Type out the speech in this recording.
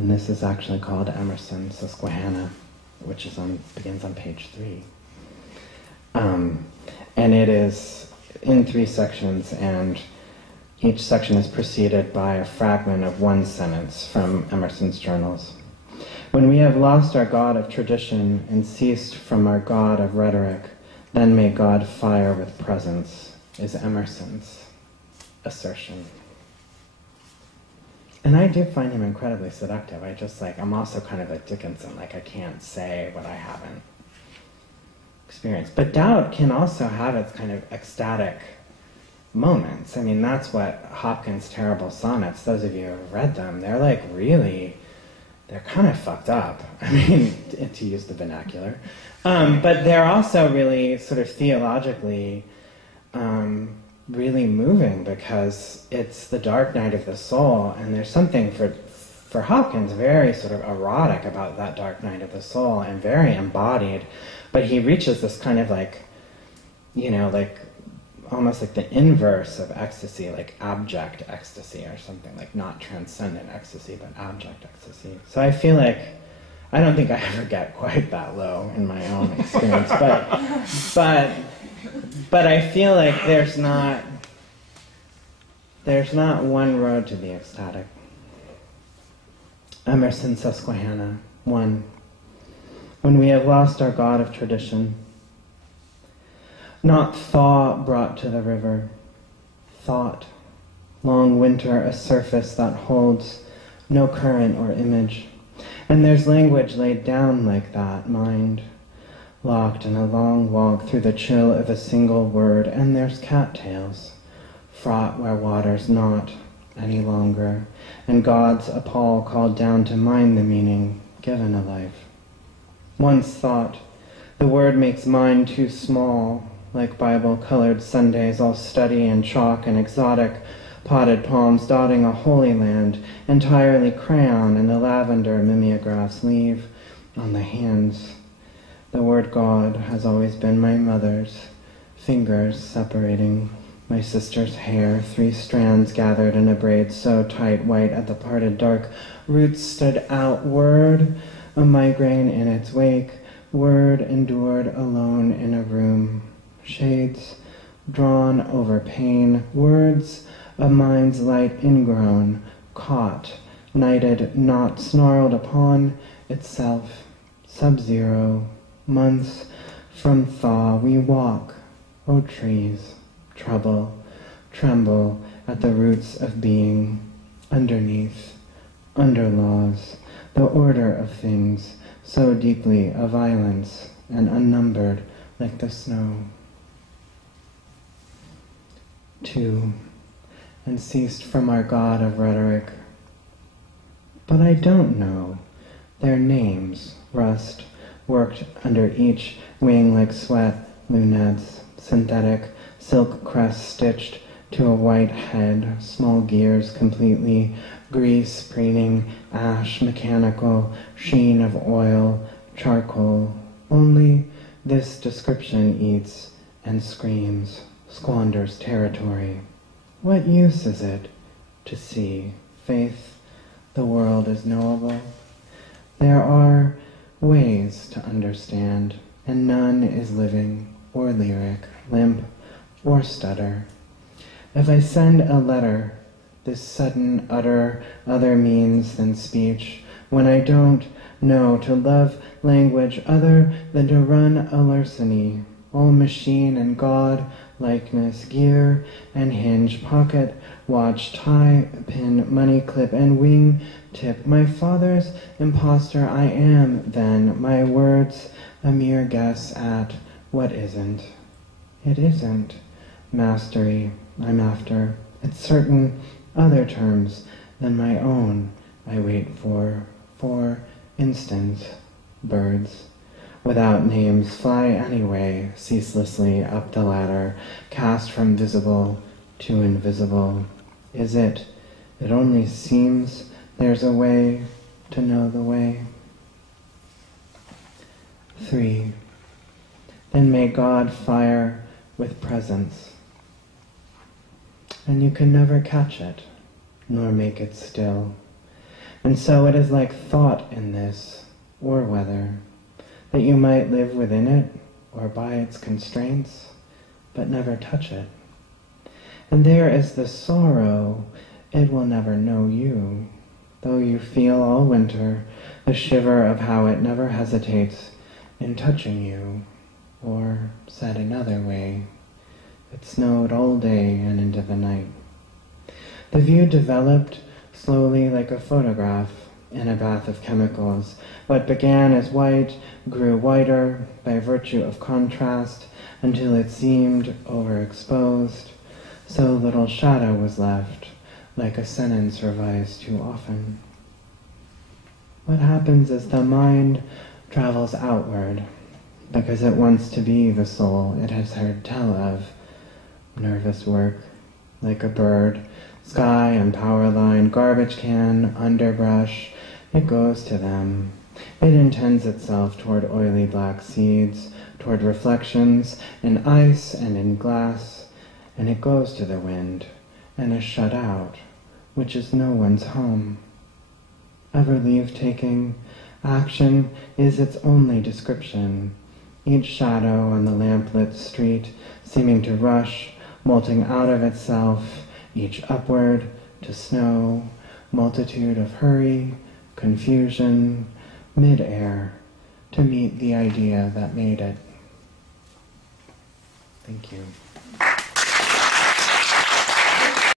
And this is actually called Emerson Susquehanna, which begins on page 3. And it is in 3 sections, and each section is preceded by a fragment of one sentence from Emerson's journals. When we have lost our God of tradition and ceased from our God of rhetoric, then may God fire with presence, is Emerson's assertion. And I do find him incredibly seductive. I'm also kind of like Dickinson, I can't say what I haven't experienced. But doubt can also have its kind of ecstatic moments. That's what Hopkins' terrible sonnets, those of you who have read them, they're kind of fucked up, to use the vernacular. But they're also really sort of theologically really moving, because it's the dark night of the soul, and there's something for Hopkins very sort of erotic about that dark night of the soul, and very embodied. But he reaches this kind of almost like the inverse of ecstasy, like abject ecstasy or something, like not transcendent ecstasy, but abject ecstasy. So I feel like, I don't think I ever get quite that low in my own experience, but I feel like there's not one road to the ecstatic. Emerson Susquehanna, 1. When we have lost our God of tradition, not thaw brought to the river, thought, long winter, a surface that holds no current or image. And there's language laid down like that, mind, locked in a long walk through the chill of a single word. And there's cattails, fraught where water's not any longer, and God's a pall called down to mind the meaning given a life. Once thought, the word makes mine too small, like Bible-colored Sundays, all study and chalk and exotic potted palms dotting a holy land, entirely crayon and the lavender mimeographs leave on the hands. The word God has always been my mother's, fingers separating my sister's hair, 3 strands gathered in a braid so tight, white at the parted dark roots stood out. Word, a migraine in its wake, word endured alone in a room. Shades drawn over pain, words, a mind's light ingrown, caught, nighted, not snarled upon itself. Sub-zero, months from thaw, we walk, O trees, trouble, tremble at the roots of being, underneath, under laws, the order of things, so deeply a violence and unnumbered like the snow. 2. And ceased from our God of rhetoric. But I don't know their names, rust, worked under each wing like sweat, lunettes, synthetic, silk crest stitched to a white head, small gears completely, grease, preening, ash, mechanical, sheen of oil, charcoal. Only this description eats and screams, squanders territory. What use is it to see? Faith, the world is knowable. There are ways to understand, and none is living or lyric, limp or stutter. If I send a letter, this sudden utter other means than speech, when I don't know to love language other than to run a larceny, all machine and God likeness, gear and hinge, pocket watch, tie, pin, money clip, and wing tip. My father's impostor I am, then, my words a mere guess at what isn't. It isn't mastery I'm after. It's certain other terms than my own I wait for instance, birds without names fly anyway, ceaselessly up the ladder, cast from visible to invisible. Is it? It only seems there's a way to know the way. 3. Then may God fire with presence, and you can never catch it, nor make it still. And so it is like thought in this, or weather, that you might live within it, or by its constraints, but never touch it. And there is the sorrow, it will never know you, though you feel all winter the shiver of how it never hesitates in touching you, or, said another way, it snowed all day and into the night. The view developed slowly like a photograph in a bath of chemicals. What began as white grew whiter by virtue of contrast until it seemed overexposed, so little shadow was left, like a sentence revised too often. What happens is the mind travels outward, because it wants to be the soul it has heard tell of. Nervous work, like a bird, sky and power line, garbage can, underbrush, it goes to them. It intends itself toward oily black seeds, toward reflections in ice and in glass, and it goes to the wind, and is shut out, which is no one's home. Ever leave-taking, action is its only description, each shadow on the lamplit street seeming to rush, molting out of itself, each upward to snow, multitude of hurry, confusion, mid-air, to meet the idea that made it. Thank you.